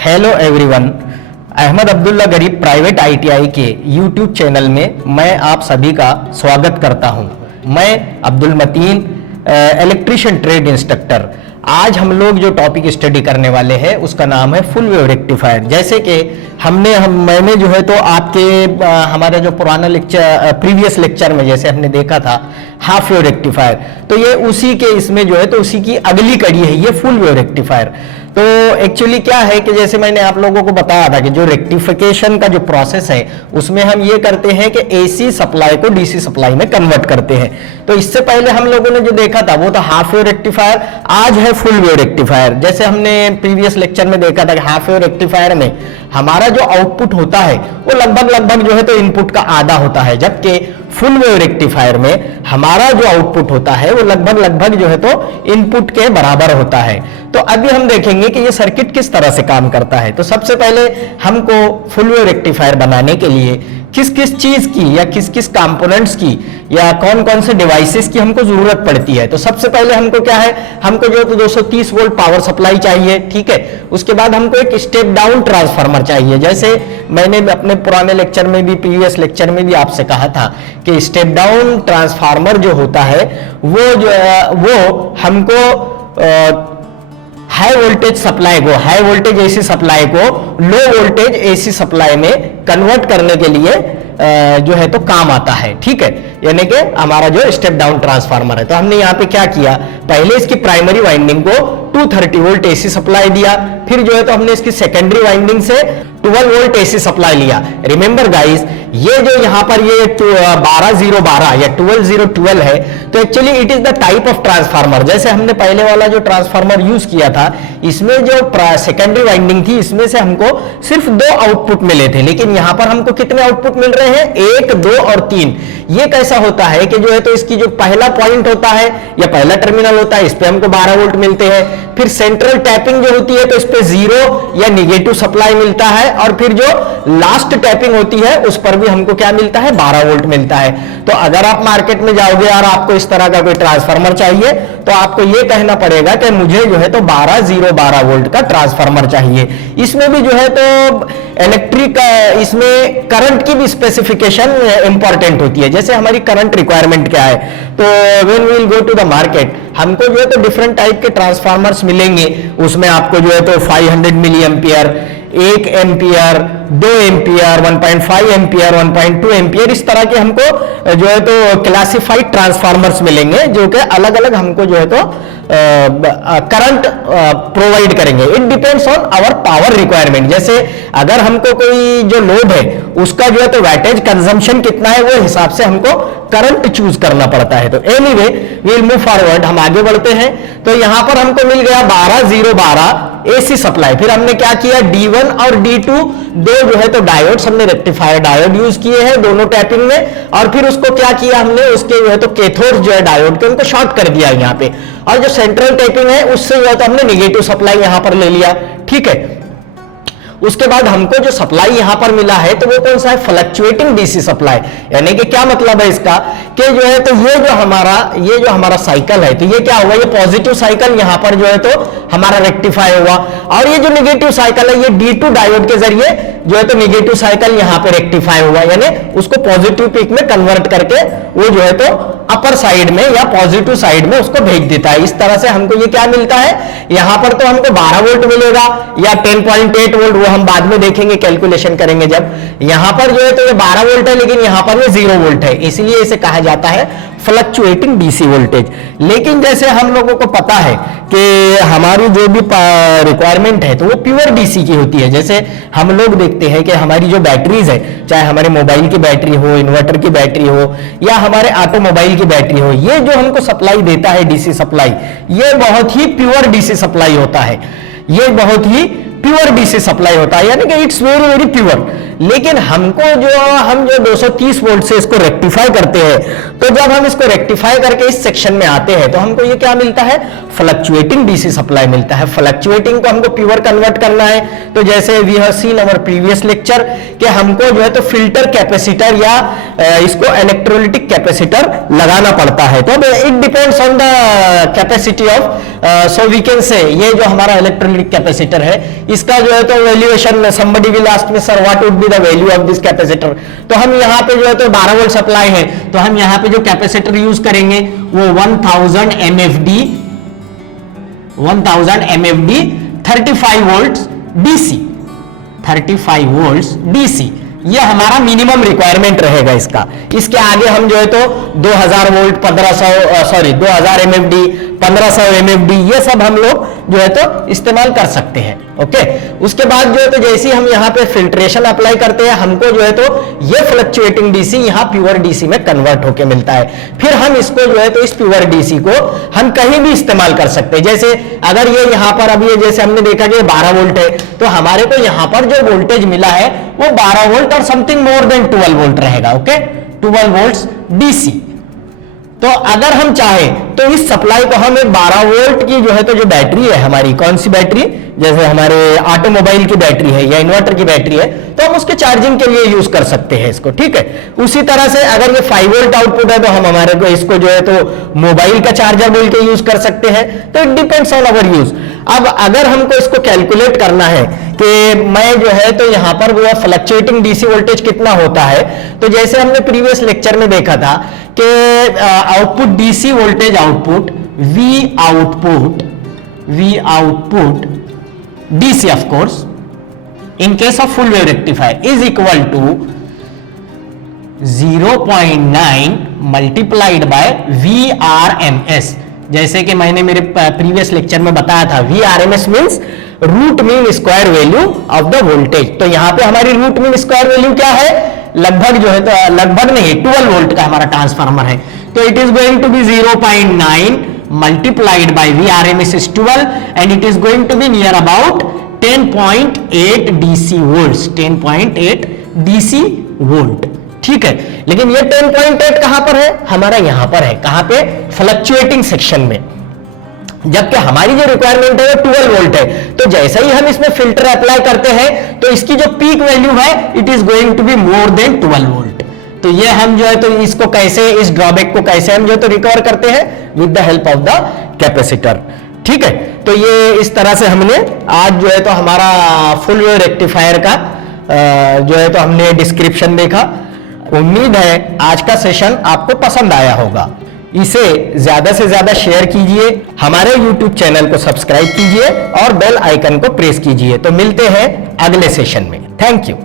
Hello everyone, Ahmad Abdullah Garib private ITI के YouTube channel में मैं आप सभी का स्वागत करता हूं। मैं Abdul Matin, electrician trade instructor. आज हम लोग जो टॉपिक स्टडी करने वाले हैं उसका नाम है फुल वेव रेक्टिफायर। जैसे कि मैंने जो है तो आपके हमारे जो पुराना लेक्चर प्रीवियस लेक्चर में जैसे हमने देखा था हाफ वेव रेक्टिफायर, तो ये उसी के इसमें जो है तो उसी की अगली कड़ी है ये फुल वेव रेक्टिफायर। तो एक्चुअली क्या है कि जैसे मैंने आप लोगों को बताया था कि जो रेक्टिफिकेशन का जो प्रोसेस है उसमें हम ये करते हैं कि एसी सप्लाई को डीसी सप्लाई में कन्वर्ट करते हैं। तो इससे पहले हम लोगों ने जो देखा था वो था हाफ वेव रेक्टिफायर, आज है फुल वेव रेक्टिफायर। जैसे हमने प्रीवियस लेक्चर में देखा था कि हाफ वेव रेक्टिफायर में हमारा जो आउटपुट होता है वो लगभग जो है तो इनपुट का आधा होता है, जबकि फुल वेव रेक्टिफायर में हमारा जो आउटपुट होता है वो लगभग जो है तो इनपुट के बराबर होता है। तो अभी हम देखेंगे कि ये सर्किट किस तरह से काम करता है। तो सबसे पहले हमको फुल वेव रेक्टिफायर बनाने के लिए किस किस चीज की या किस किस कंपोनेंट्स की या कौन कौन से डिवाइसेस की हमको जरूरत पड़ती है। तो सबसे पहले हमको क्या है, हमको जो है तो 230 वोल्ट पावर सप्लाई चाहिए, ठीक है। उसके बाद हमको एक स्टेप डाउन ट्रांसफार्मर चाहिए। जैसे मैंने अपने पुराने लेक्चर में भी प्रीवियस लेक्चर में भी आपसे कहा था कि स्टेप डाउन ट्रांसफार्मर जो होता है वो हमको हाई वोल्टेज सप्लाई को, हाई वोल्टेज एसी सप्लाई को लो वोल्टेज एसी सप्लाई में कन्वर्ट करने के लिए जो है तो काम आता है, ठीक है। यानी कि हमारा जो स्टेप डाउन ट्रांसफार्मर है, तो हमने यहाँ पे क्या किया, पहले इसकी प्राइमरी वाइंडिंग को 230 वोल्ट एसी सप्लाई दिया, फिर जो है तो हमने इसकी सेकेंडरी वाइंडिंग से 12 वोल्ट एसी सप्लाई लिया। रिमेंबर गाइस, ये जो यहाँ पर ये 12012 या 12012 है, तो actually it is the type of transformer. जैसे हमने पहले वाला जो ट्रांसफार्मर यूज किया था इसमें जो सेकेंडरी वाइंडिंग थी इसमें से हमको सिर्फ 2 आउटपुट मिले थे, लेकिन यहाँ पर हमको कितने आउटपुट मिल रहे हैं, 1, 2 और 3। ये कैसा होता है कि जो है तो इसकी जो पहला पॉइंट होता है या पहला टर्मिनल होता है इस पे हमको 12 वोल्ट मिलते हैं, फिर सेंट्रल टैपिंग जो होती है तो इस पे 0 या निगेटिव सप्लाई मिलता है, और फिर जो लास्ट टैपिंग होती है उस पर भी हमको क्या मिलता है, 12 वोल्ट मिलता है। तो अगर आप मार्केट में जाओगे और आपको इस तरह का कोई ट्रांसफार्मर चाहिए तो आपको यह कहना पड़ेगा कि मुझे जो है तो 12 वोल्ट का ट्रांसफार्मर चाहिए। इसमें भी जो है तो इलेक्ट्रिक इसमें करंट की भी स्पेसिफिकेशन इंपॉर्टेंट होती है। जैसे हमारी करंट रिक्वायरमेंट क्या है, तो when we will go to the market हमको जो है तो डिफरेंट टाइप के ट्रांसफार्मर्स मिलेंगे। उसमें आपको जो है तो 500 milli ampere, 1 ampere, 2 ampere, 1.5 ampere, 1.2 ampere, इस तरह के हमको जो है तो क्लासिफाइड ट्रांसफार्मर्स मिलेंगे जो कि अलग अलग हमको जो है तो करंट प्रोवाइड करेंगे। It depends on our power requirement. जैसे अगर हमको कोई जो लोड है उसका जो है तो वैटेज कंजम्पशन कितना है वो हिसाब से हमको करंट चूज करना पड़ता है। तो anyway we will move forward, हम आगे बढ़ते हैं। तो यहां पर हमको मिल गया 12012 एसी सप्लाई। फिर हमने क्या किया, D1 और D2 दो जो है तो डायोड्स हमने रेक्टिफायर डायोड यूज किए हैं दोनों टैपिंग में, और फिर उसको क्या किया हमने, उसके जो है तो कैथोड जो है डायोड के उनको शॉर्ट कर दिया यहाँ पे, और जो सेंट्रल टैपिंग है उससे जो है तो हमने निगेटिव सप्लाई यहां पर ले लिया, ठीक है। उसके बाद हमको जो सप्लाई यहां पर मिला है तो वो कौन सा है, फ्लक्चुएटिंग डीसी सप्लाई। यानी कि क्या मतलब है इसका कि जो है तो ये जो हमारा साइकिल है तो ये क्या हुआ, ये पॉजिटिव साइकिल यहां पर जो है तो हमारा रेक्टिफाई हुआ, और ये जो निगेटिव साइकिल है ये D2 डायोड के जरिए जो है तो निगेटिव साइकिल यहां पे रेक्टिफाई हुआ, यानी उसको पॉजिटिव पीक में कन्वर्ट करके वो जो है तो अपर साइड में या पॉजिटिव साइड में उसको भेज देता है। इस तरह से हमको ये क्या मिलता है, यहां पर तो हमको 12 वोल्ट मिलेगा या 10.8 वोल्ट, वो हम बाद में देखेंगे, कैलकुलेशन करेंगे जब। यहां पर जो है तो ये 12 वोल्ट है लेकिन यहां पर ये 0 वोल्ट है, इसलिए इसे कहा जाता है फ्लक्चुएटिंग डीसी वोल्टेज। लेकिन जैसे हम लोगों को पता है कि हमारी जो भी रिक्वायरमेंट है तो वो प्योर डीसी की होती है। जैसे हम लोग देखते हैं कि हमारी जो बैटरीज है, चाहे हमारे मोबाइल की बैटरी हो, इन्वर्टर की बैटरी हो या हमारे ऑटोमोबाइल की बैटरी हो, ये जो हमको सप्लाई देता है डीसी सप्लाई, ये बहुत ही प्योर डीसी सप्लाई होता है, ये बहुत ही प्योर डीसी सप्लाई होता है, यानी कि इट्स वेरी वेरी प्योर। लेकिन हमको हम जो 230 वोल्ट से इसको रेक्टिफाई करते हैं, तो जब हम इसको रेक्टिफाई करके इस सेक्शन में आते हैं तो हमको ये क्या मिलता है, फ्लक्चुएटिंग डीसी सप्लाई मिलता है। फ्लक्चुएटिंग को हमको प्योर कन्वर्ट करना है, तो जैसे we have seen our previous lecture कि हमको जो है तो फिल्टर कैपेसिटर या इसको इलेक्ट्रोलिटिक कैपेसिटर लगाना पड़ता है। तो it depends on the capacity of, so we can say ये जो हमारा इलेक्ट्रोलिटिक कैपेसिटर है इसका जो है तो valuation, somebody will ask me sir what would be the value of this capacitor. तो हम यहाँ पे जो है तो 12 वोल्ट सप्लाई है, तो हम यहाँ पे जो कैपेसिटर यूज करेंगे वो 1000 MFD 35 volt DC, 35 volt DC, ये हमारा मिनिमम रिक्वायरमेंट रहेगा इसका। इसके आगे हम जो है तो 2000 वोल्ट 2000 MFD 1500 MFD ये सब हम लोग जो है तो इस्तेमाल कर सकते हैं। ओके, उसके बाद जो है तो जैसे ही हम यहाँ पे फिल्ट्रेशन अप्लाई करते हैं, हमको जो है तो ये फ्लक्चुएटिंग डीसी यहाँ प्योर डीसी में कन्वर्ट होके मिलता है। फिर हम इसको जो है तो इस प्योर डीसी को हम कहीं भी इस्तेमाल कर सकते हैं। जैसे अगर ये यहाँ पर अभी जैसे हमने देखा कि 12 वोल्ट है, तो हमारे को यहाँ पर जो वोल्टेज मिला है वो 12 वोल्ट और समथिंग मोर देन 12 वोल्ट रहेगा। Okay, 12 volt DC. तो अगर हम चाहें तो इस सप्लाई को हम एक 12 वोल्ट की जो है तो जो बैटरी है हमारी, कौन सी बैटरी, जैसे हमारे ऑटोमोबाइल की बैटरी है या इन्वर्टर की बैटरी है, तो हम उसके चार्जिंग के लिए यूज कर सकते हैं इसको। ठीक है, उसी तरह से अगर ये 5 वोल्ट आउटपुट है तो हम हमारे को इसको जो है तो मोबाइल का चार्जर बोल के यूज कर सकते हैं। तो it depends on our use. अब अगर हमको इसको कैलकुलेट करना है कि मैं जो है तो यहां पर वो फ्लक्चुएटिंग डीसी वोल्टेज कितना होता है, तो जैसे हमने प्रीवियस लेक्चर में देखा था कि output DC voltage output V output DC of course in case of full wave rectifier is equal to 0.9 multiplied by VRMS। जैसे कि मैंने मेरे प्रीवियस लेक्चर में बताया था, VRMS means root mean square value of the voltage. तो यहां पे हमारी रूट मीन स्क्वायर वैल्यू क्या है, लगभग जो है तो लगभग नहीं, 12 वोल्ट का हमारा ट्रांसफार्मर है, तो it is going to be 0.9 multiplied by VRMS is 12 and it is going to be near about 10.8 DC volts, 10.8 DC volt. ठीक है, लेकिन ये 10.8 कहां पर है, हमारा यहां पर है, कहां पे, फ्लक्चुएटिंग सेक्शन में, जबकि हमारी जो रिक्वायरमेंट है वो 12 वोल्ट है। तो जैसे ही हम इसमें फिल्टर अप्लाई करते हैं तो इसकी जो पीक वैल्यू है it is going to be more than 12 volt. तो ये हम जो है तो इसको कैसे, इस ड्रॉबैक को कैसे हम जो है तो रिकवर करते हैं, with the help of the capacitor. ठीक है, तो ये इस तरह से हमने आज जो है तो हमारा फुल वेव रेक्टिफायर का जो है तो हमने डिस्क्रिप्शन देखा। उम्मीद है आज का सेशन आपको पसंद आया होगा। इसे ज्यादा से ज्यादा शेयर कीजिए, हमारे YouTube चैनल को सब्सक्राइब कीजिए और बेल आइकन को प्रेस कीजिए। तो मिलते हैं अगले सेशन में। Thank you.